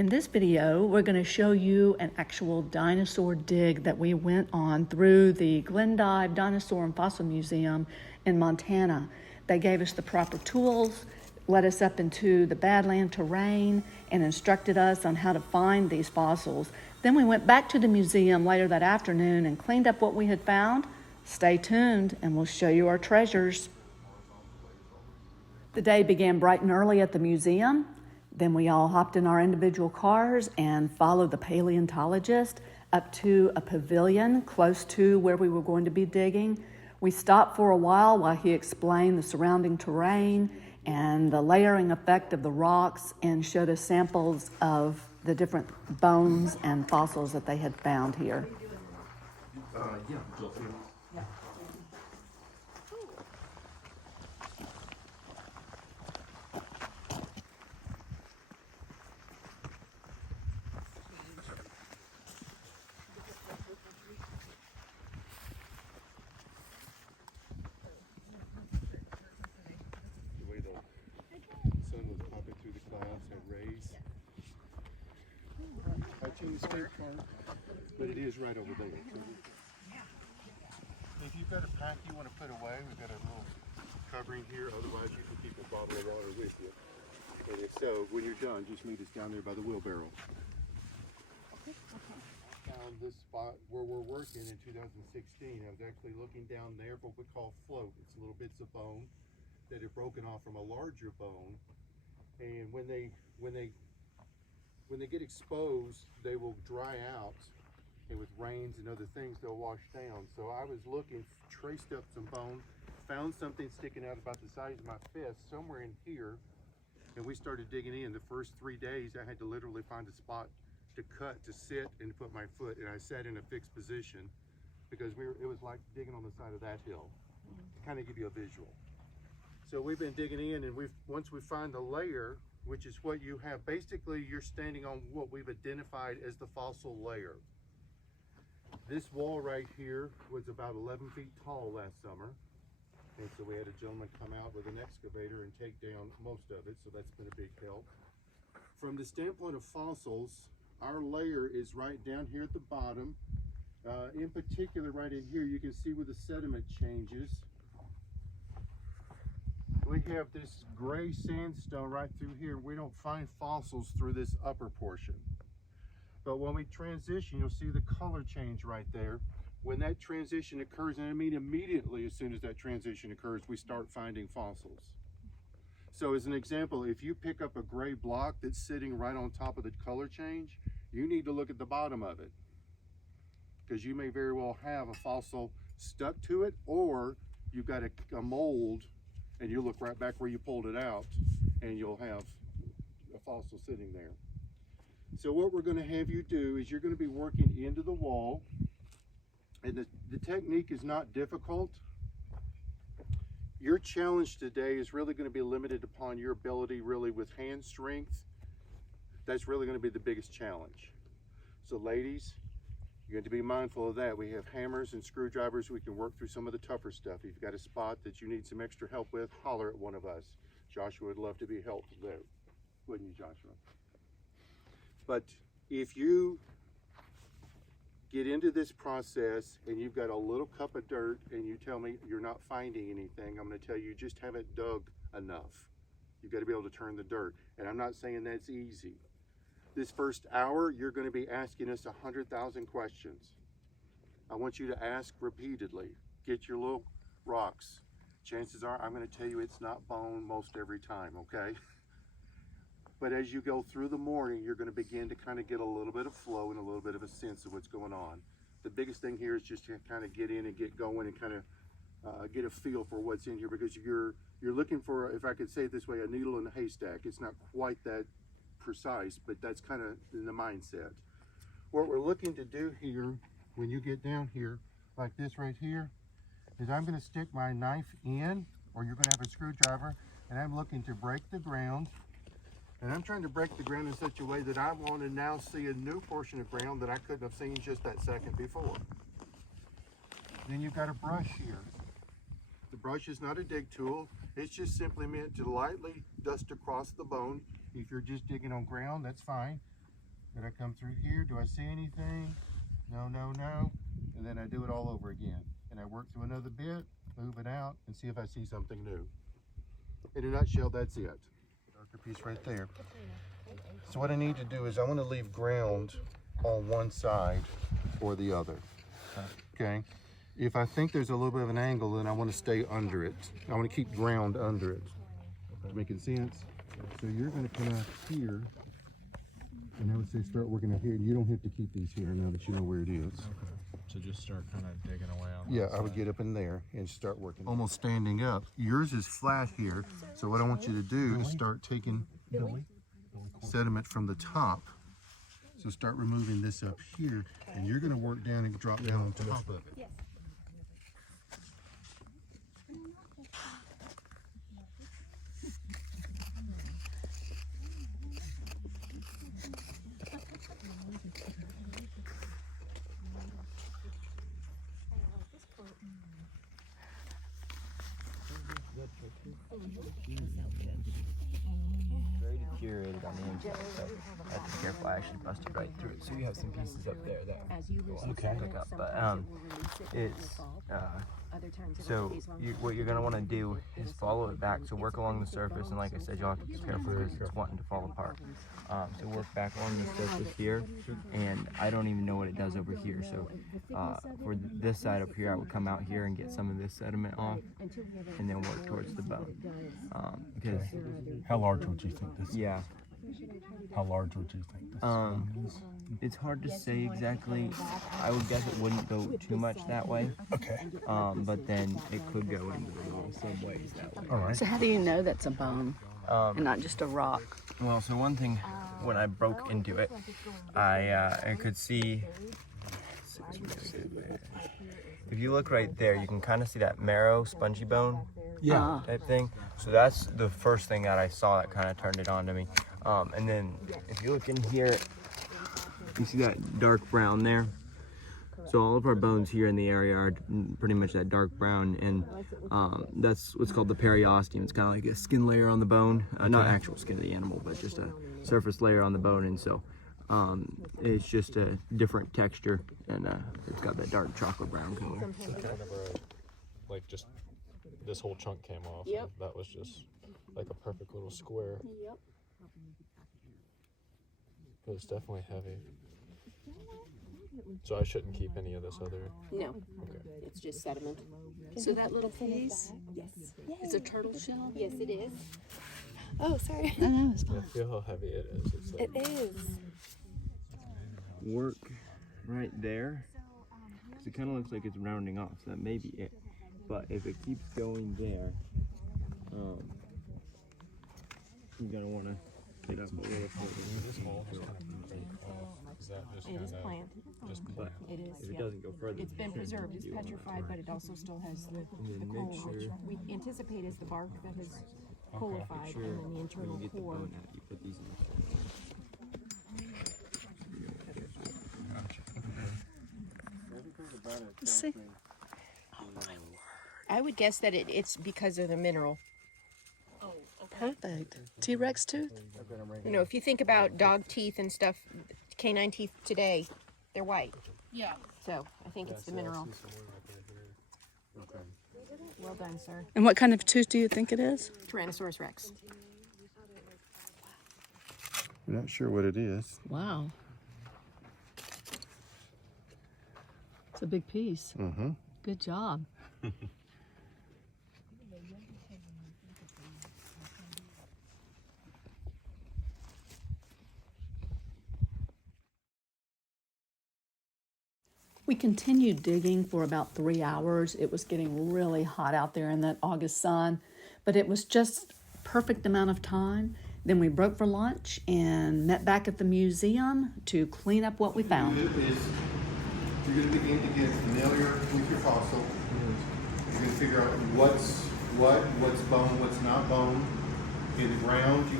In this video, we're going to show you an actual dinosaur dig that we went on through the Glendive Dinosaur and Fossil Museum in Montana. They gave us the proper tools, led us up into the Badland terrain, and instructed us on how to find these fossils. Then we went back to the museum later that afternoon and cleaned up what we had found. Stay tuned and we'll show you our treasures. The day began bright and early at the museum. Then we all hopped in our individual cars and followed the paleontologist up to a pavilion close to where we were going to be digging. We stopped for a while he explained the surrounding terrain and the layering effect of the rocks and showed us samples of the different bones and fossils that they had found here. The state park, but it is right over there. If you've got a pack you want to put away, we've got a little covering here. Otherwise, you can keep a bottle of water with you. And if so, when you're done, just meet us down there by the wheelbarrow. Found this spot where we're working in 2016. I was actually looking down there for what we call float. It's little bits of bone that are broken off from a larger bone, and when they get exposed, they will dry out, and with rains and other things, they'll wash down. So I was looking, traced up some bone, found something sticking out about the size of my fist somewhere in here, and we started digging in. The first 3 days, I had to literally find a spot to cut, to sit, and to put my foot, and I sat in a fixed position because it was like digging on the side of that hill, to kind of give you a visual. So we've been digging in, and once we find the layer, which is what you have. Basically, you're standing on what we've identified as the fossil layer. This wall right here was about 11 feet tall last summer. And so we had a gentleman come out with an excavator and take down most of it. So that's been a big help. From the standpoint of fossils, our layer is right down here at the bottom. In particular, right in here, you can see where the sediment changes. We have this gray sandstone right through here. We don't find fossils through this upper portion. But when we transition, you'll see the color change right there. When that transition occurs, and I mean immediately as soon as that transition occurs, we start finding fossils. So as an example, if you pick up a gray block that's sitting right on top of the color change, you need to look at the bottom of it, because you may very well have a fossil stuck to it, or you've got a mold, and you look right back where you pulled it out, and you'll have a fossil sitting there. So what we're going to have you do is you're going to be working into the wall, and the technique is not difficult. Your challenge today is really going to be limited upon your ability really with hand strength. That's really going to be the biggest challenge. So ladies, you're going to be mindful of that. We have hammers and screwdrivers. We can work through some of the tougher stuff. If you've got a spot that you need some extra help with, holler at one of us. Joshua would love to be helped there. Wouldn't you, Joshua? But if you get into this process and you've got a little cup of dirt and you tell me you're not finding anything, I'm going to tell you just haven't dug enough. You've got to be able to turn the dirt. And I'm not saying that's easy. This first hour, you're going to be asking us 100,000 questions. I want you to ask repeatedly. Get your little rocks. Chances are I'm going to tell you it's not bone most every time, okay? But as you go through the morning, you're going to begin to kind of get a little bit of flow and a little bit of a sense of what's going on. The biggest thing here is just to kind of get in and get going and kind of get a feel for what's in here, because you're looking for, if I could say it this way, a needle in a haystack. It's not quite that precise, but that's kind of in the mindset. What we're looking to do here, when you get down here, like this right here, is I'm going to stick my knife in, or you're going to have a screwdriver, and I'm looking to break the ground. And I'm trying to break the ground in such a way that I want to now see a new portion of ground that I couldn't have seen just that second before. Then you've got a brush here. The brush is not a dig tool. It's just simply meant to lightly dust across the bone. If you're just digging on ground, that's fine. Then I come through here. Do I see anything? No, no, no. And then I do it all over again. And I work through another bit, move it out, and see if I see something new. In a nutshell, that's it. Darker piece right there. So what I need to do is I want to leave ground on one side or the other. Okay? If I think there's a little bit of an angle, then I want to stay under it. I want to keep ground under it. Making sense? So you're going to come out here, and I would say start working out here. You don't have to keep these here now that you know where it is. Okay. So just start kind of digging away on Yeah, I would get up in there and start working. Almost standing up. Yours is flat here, so what I want you to do is start taking sediment from the top. So start removing this up here, and you're going to work down and drop down on top of it. Very deteriorated on the inside, so I have to be careful. I actually busted right through it. So you have some pieces up there that will pick up. But it's so what you're gonna want to do is follow it back. So work along the surface, and like I said, you'll have to be careful because it's wanting to fall apart. So work back along the surface here, and I don't even know what it does over here. So for this side up here, I would come out here and get some of this sediment off, and then work towards the bone. Because How large would you think this? yeah. How large would you think this is? It's hard to say exactly. I would guess it wouldn't go too much that way. Okay. But then it could go into some ways that way. All right. So how do you know that's a bone and not just a rock? Well, so one thing, when I broke into it, I could see. If you look right there, you can kind of see that marrow, spongy bone type thing. So that's the first thing that I saw that kind of turned it on to me. And then if you look in here, you see that dark brown there. So all of our bones here in the area are pretty much that dark brown, and that's what's called the periosteum. It's kind of like a skin layer on the bone, not actual skin of the animal, but just a surface layer on the bone. And so it's just a different texture, and it's got that dark chocolate brown color. So kind of like just this whole chunk came off. Yep. That was just like a perfect little square. Yep. But it's definitely heavy. So I shouldn't keep any of this other. No, Okay. it's just sediment. So that little piece is a turtle shell? Yes, it is. Oh, sorry. I know. Yeah, feel how heavy it is. It's like, It is. Work right there, because it kind of looks like it's rounding off, so that may be it. But if it keeps going there, you're gonna want to get up a little further. this hole just kind of break off. Is that just It is kind of plant. just But plant? It is, if it yeah. doesn't go further, It's been preserved, it's petrified, but it also still has the then coal, make which sure- we anticipate is the bark that has coalified, sure and then the when internal you get the core. bone out, you put these in the Let's see. I would guess that it's because of the mineral. Perfect. T-Rex tooth? You know, if you think about dog teeth and stuff, canine teeth today, they're white. Yeah. So I think it's the mineral. Okay. Well done, sir. And what kind of tooth do you think it is? Tyrannosaurus rex. I'm not sure what it is. Wow. It's a big piece. Mm-hmm. Good job. We continued digging for about 3 hours. It was getting really hot out there in that August sun, but it was just perfect amount of time. Then we broke for lunch and met back at the museum to clean up what we found. You're going to begin to get familiar with your fossil. You're going to figure out what's bone, what's not bone. In the ground, you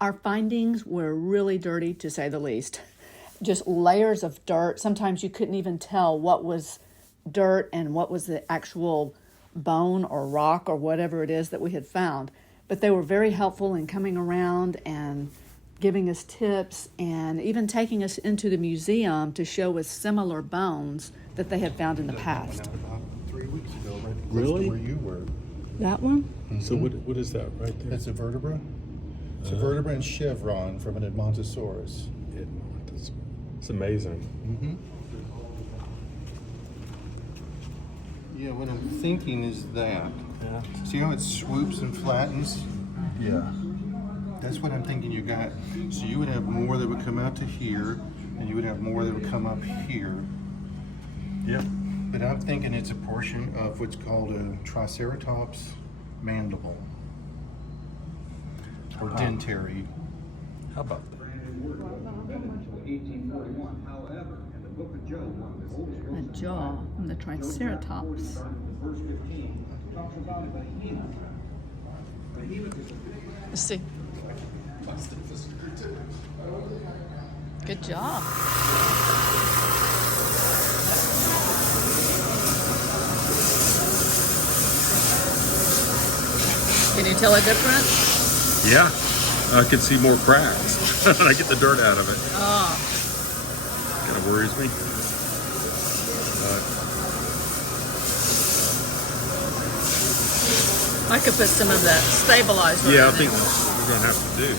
Our findings were really dirty, to say the least. just layers of dirt. Sometimes you couldn't even tell what was dirt and what was the actual bone or rock or whatever it is that we had found. But they were very helpful in coming around and giving us tips and even taking us into the museum to show us similar bones that they had found in the past. About 3 weeks ago, right close Really? to where you were. That one? So what is that right there? It's a vertebra. It's a vertebra and chevron from an Edmontosaurus. It's amazing. Mm-hmm. Yeah, what I'm thinking is that. Yeah. See how it swoops and flattens? Yeah. That's what I'm thinking you got. So you would have more that would come out to here, and you would have more that would come up here. Yeah. But I'm thinking it's a portion of what's called a Triceratops mandible, or dentary. How about that? A jaw from the Triceratops. Let's see. Good job. Can you tell a difference? Yeah. I can see more cracks. I get the dirt out of it. Oh, Kind of worries me. I could put some of that stabilizer Yeah, I in think it. that's what we're gonna have to do.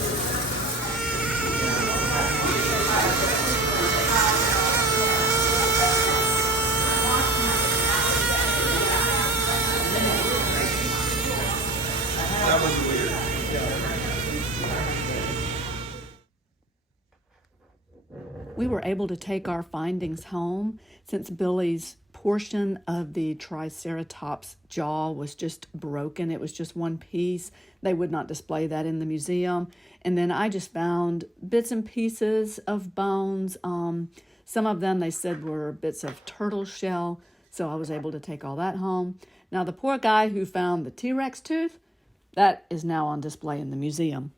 We were able to take our findings home since Billy's portion of the Triceratops jaw was just broken. It was just one piece. They would not display that in the museum. And then I just found bits and pieces of bones. Some of them they said were bits of turtle shell, so I was able to take all that home. Now the poor guy who found the T-Rex tooth, that is now on display in the museum.